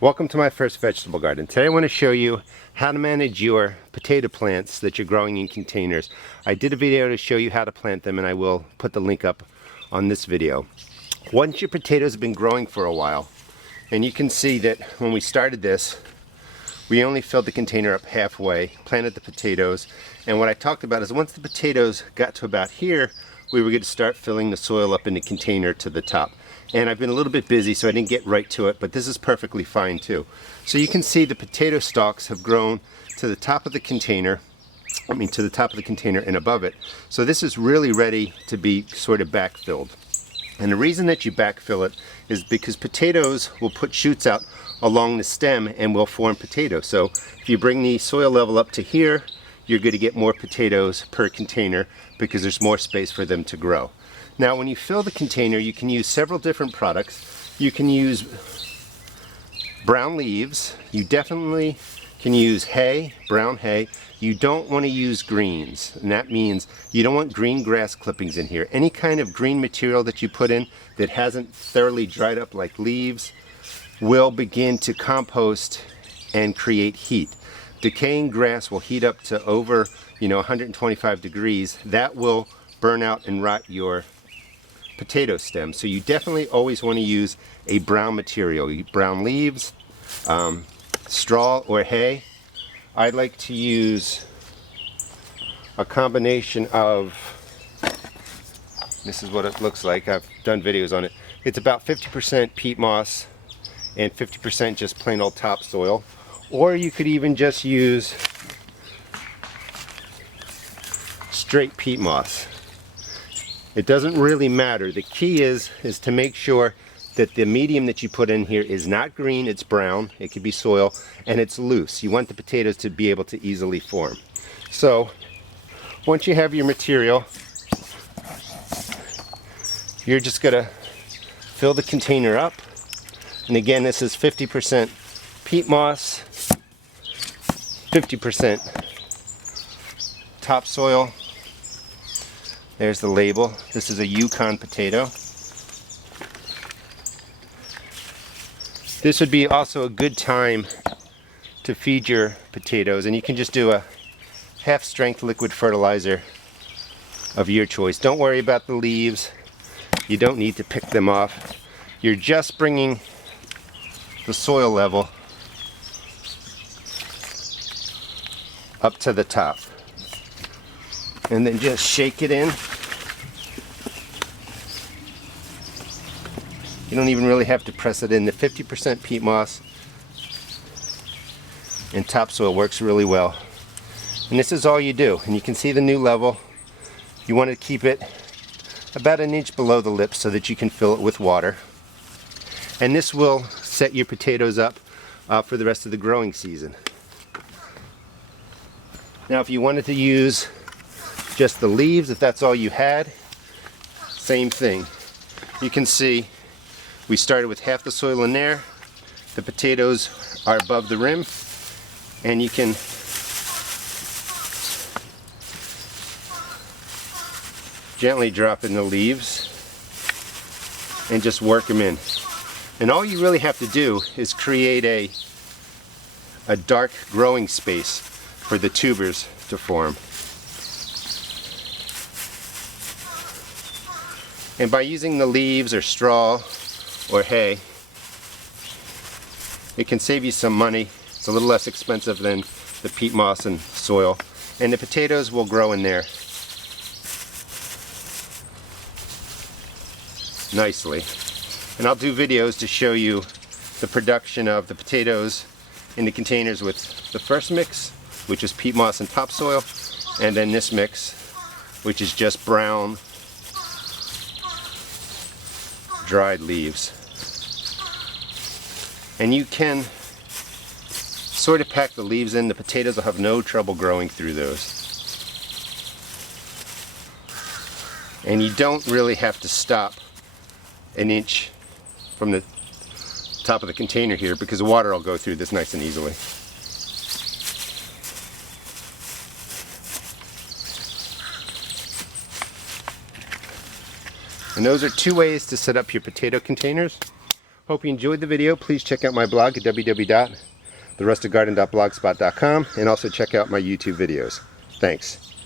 Welcome to my first vegetable garden. Today I want to show you how to manage your potato plants that you're growing in containers. I did a video to show you how to plant them, and I will put the link up on this video. Once your potatoes have been growing for a while, and you can see that when we started this, we only filled the container up halfway, planted the potatoes, and what I talked about is once the potatoes got to about here, we were going to start filling the soil up in the container to the top. And I've been a little bit busy, so I didn't get right to it, but this is perfectly fine too. So you can see the potato stalks have grown to the top of the container, to the top of the container and above it. So this is really ready to be sort of backfilled. And the reason that you backfill it is because potatoes will put shoots out along the stem and will form potatoes. So if you bring the soil level up to here, you're going to get more potatoes per container because there's more space for them to grow. Now when you fill the container, you can use several different products. You can use brown leaves. You definitely can use hay, brown hay. You don't want to use greens, and that means you don't want green grass clippings in here. Any kind of green material that you put in that hasn't thoroughly dried up, like leaves, will begin to compost and create heat. Decaying grass will heat up to over 125 degrees. That will burn out and rot your potato stem. So you definitely always want to use a brown material, brown leaves, straw or hay. I like to use a combination of, this is what it looks like, I've done videos on it. It's about 50% peat moss and 50% just plain old topsoil. Or you could even just use straight peat moss. It doesn't really matter. The key is to make sure that the medium that you put in here is not green, it's brown, it could be soil, and it's loose. You want the potatoes to be able to easily form. So once you have your material, you're just going to fill the container up. And again, this is 50% peat moss, 50% topsoil. There's the label. This is a Yukon potato. This would be also a good time to feed your potatoes, and you can just do a half-strength liquid fertilizer of your choice. Don't worry about the leaves. You don't need to pick them off. You're just bringing the soil level up to the top. And then just shake it in. You don't even really have to press it in. The 50% peat moss and topsoil works really well. And this is all you do. And you can see the new level. You want to keep it about an inch below the lip so that you can fill it with water. And this will set your potatoes up for the rest of the growing season. Now if you wanted to use just the leaves, if that's all you had, same thing. You can see we started with half the soil in there. The potatoes are above the rim, and you can gently drop in the leaves and just work them in. And all you really have to do is create a dark growing space for the tubers to form. And by using the leaves or straw or hay, it can save you some money. It's a little less expensive than the peat moss and soil. And the potatoes will grow in there nicely. And I'll do videos to show you the production of the potatoes in the containers with the first mix, which is peat moss and topsoil, and then this mix, which is just brown dried leaves. And you can sort of pack the leaves in. The potatoes will have no trouble growing through those. And you don't really have to stop an inch from the top of the container here because the water will go through this nice and easily. And those are two ways to set up your potato containers. Hope you enjoyed the video. Please check out my blog at www.therustedgarden.blogspot.com and also check out my YouTube videos. Thanks.